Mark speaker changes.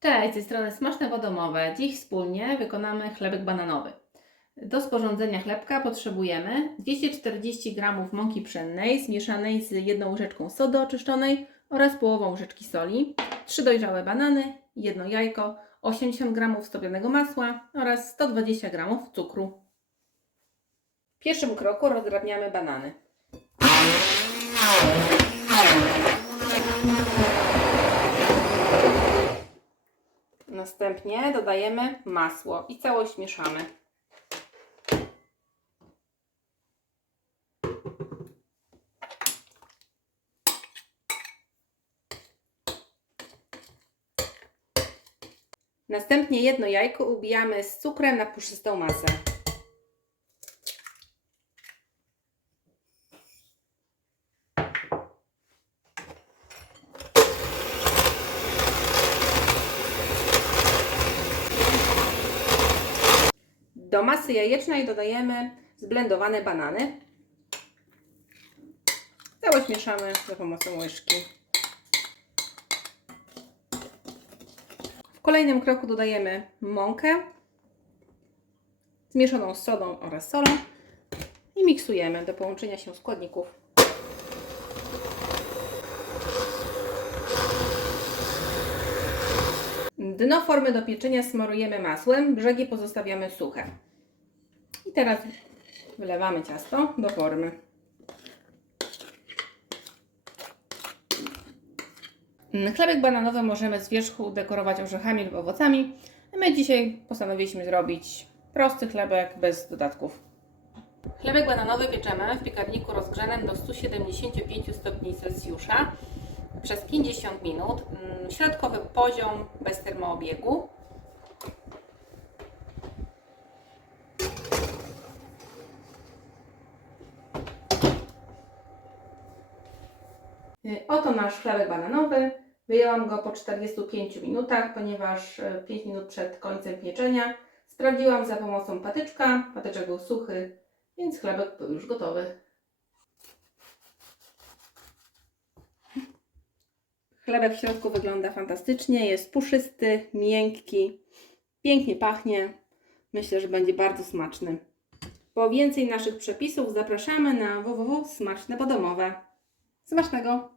Speaker 1: Cześć, z tej strony Smaczne Wodomowe. Dziś wspólnie wykonamy chlebek bananowy. Do sporządzenia chlebka potrzebujemy 240 g mąki pszennej zmieszanej z jedną łyżeczką sody oczyszczonej oraz połową łyżeczki soli, 3 dojrzałe banany, jedno jajko, 80 g stopionego masła oraz 120 g cukru. W pierwszym kroku rozdrabniamy banany. Następnie dodajemy masło i całość mieszamy. Następnie jedno jajko ubijamy z cukrem na puszystą masę. Do masy jajecznej dodajemy zblendowane banany. Całość mieszamy za pomocą łyżki. W kolejnym kroku dodajemy mąkę zmieszoną z sodą oraz solą i miksujemy do połączenia się składników. Dno formy do pieczenia smarujemy masłem, brzegi pozostawiamy suche. I teraz wylewamy ciasto do formy. Mm, Chlebek bananowy możemy z wierzchu dekorować orzechami lub owocami. My dzisiaj postanowiliśmy zrobić prosty chlebek bez dodatków. Chlebek bananowy pieczemy w piekarniku rozgrzanym do 175 stopni Celsjusza przez 50 minut. Mm, Środkowy poziom bez termoobiegu. Y, Oto nasz chlebek bananowy. Wyjęłam go po 45 minutach, ponieważ y, 5 minut przed końcem pieczenia sprawdziłam za pomocą patyczka. Patyczek był suchy, więc chlebek był już gotowy. Chlebek w środku wygląda fantastycznie, jest puszysty, miękki, pięknie pachnie. Myślę, że będzie bardzo smaczny. Po więcej naszych przepisów zapraszamy na www.smacznepodomowe. Smacznego!